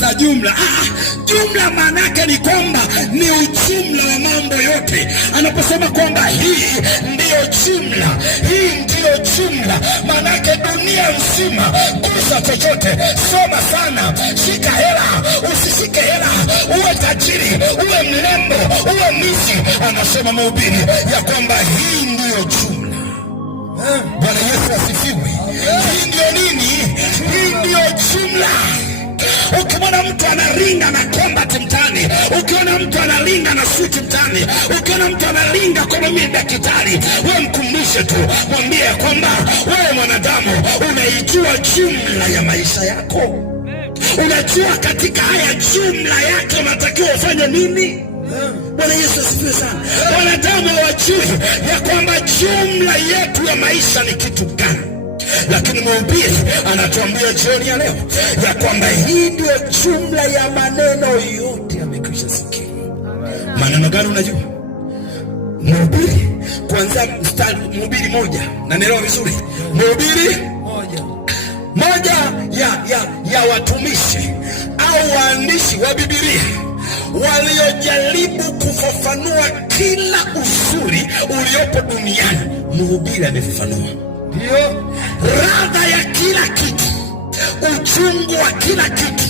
za jumla. Jumla maana yake ni kwamba ni ujumla wa mambo yote. Anaposema kwamba hii ndiyo jumla, hii ndiyo jumla, maana yake dunia nzima. Gusa chochote, soma sana, shika hela, usishike hela, uwe tajiri, uwe mlembo, uwe misi. Anasema mhubiri ya kwamba hii ndiyo jumla. Bwana Yesu asifiwe. Hii ndiyo nini? Hii ndiyo jumla. Ukimwona mtu analinga na combat mtani, ukiona mtu analinga na suti mtani, ukiona mtu analinga kwa mimi daktari, wewe mkumbushe tu, mwambie kwamba wewe mwanadamu unaijua jumla ya maisha yako. Unajua katika haya jumla yake unatakiwa ufanye nini? Bwana Yesu asifiwe sana. Wanadamu hawajui ya kwamba jumla yetu ya maisha ni kitu gani. Lakini mhubiri anatuambia jioni ya leo ya kwamba hii ndio jumla ya maneno yote yamekwisha sikia. Maneno gani unajua? Mhubiri kwanza mstari Mhubiri 1, na nielewa vizuri. Mhubiri 1 ya watumishi au waandishi wa Biblia waliojaribu kufafanua kila uzuri uliopo duniani, Mhubiri amefafanua. Ndio radha ya kila kitu, uchungu wa kila kitu,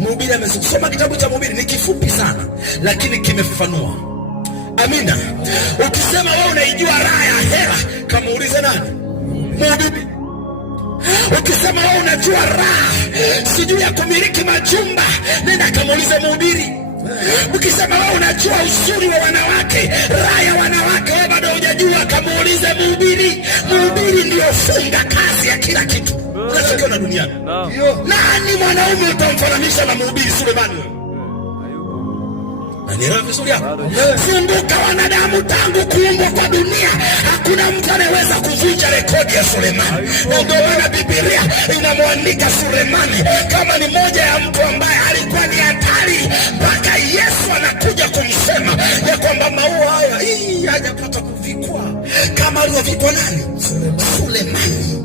Mhubiri amesoma. Kitabu cha Mhubiri ni kifupi sana, lakini kimefafanua. Amina. Ukisema wewe unaijua raha ya hela, kamuulize nani? Mhubiri. Ukisema wewe unajua raha sijui ya kumiliki majumba, nenda kamuulize Mhubiri. Ukisema wewe unajua uzuri wa wanawake, raha ya wanawake, wewe bado hujajua, kamuulize Mhubiri. Mhubiri ndio funga kazi ya kila kitu unachokiona duniani. Nani mwanaume utamfananisha na Mhubiri? Sulemani. Nanielewa vizuri hapo? Kumbuka wanadamu tangu kuumbwa kwa dunia hakuna mtu anayeweza kuvunja rekodi ya Sulemani. Na ndio maana Biblia inamwandika Sulemani kama ni moja ya mtu ambaye alikuwa ni hatari, mpaka Yesu anakuja kumsema ya kwamba maua haya hajapata kuvikwa kama alivyovikwa nani? Sulemani.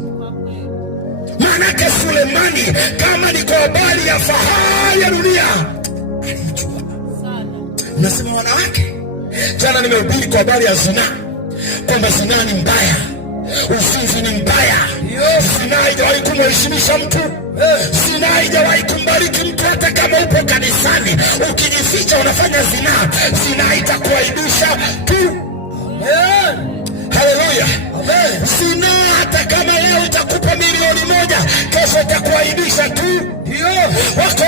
Maanake Sulemani kama ni kwa habari ya fahari ya dunia alijua. Nasema wanawake, jana nimehubiri kwa habari ya zinaa, kwamba zinaa ni mbaya, uzinzi ni mbaya. Zinaa haijawahi kumheshimisha mtu, zinaa haijawahi kumbariki mtu. Hata kama upo kanisani ukijificha unafanya zinaa, zinaa itakuaibisha tu. Haleluya. Zinaa hata kama leo itakupa milioni 1, kesho itakuaibisha tu. Wako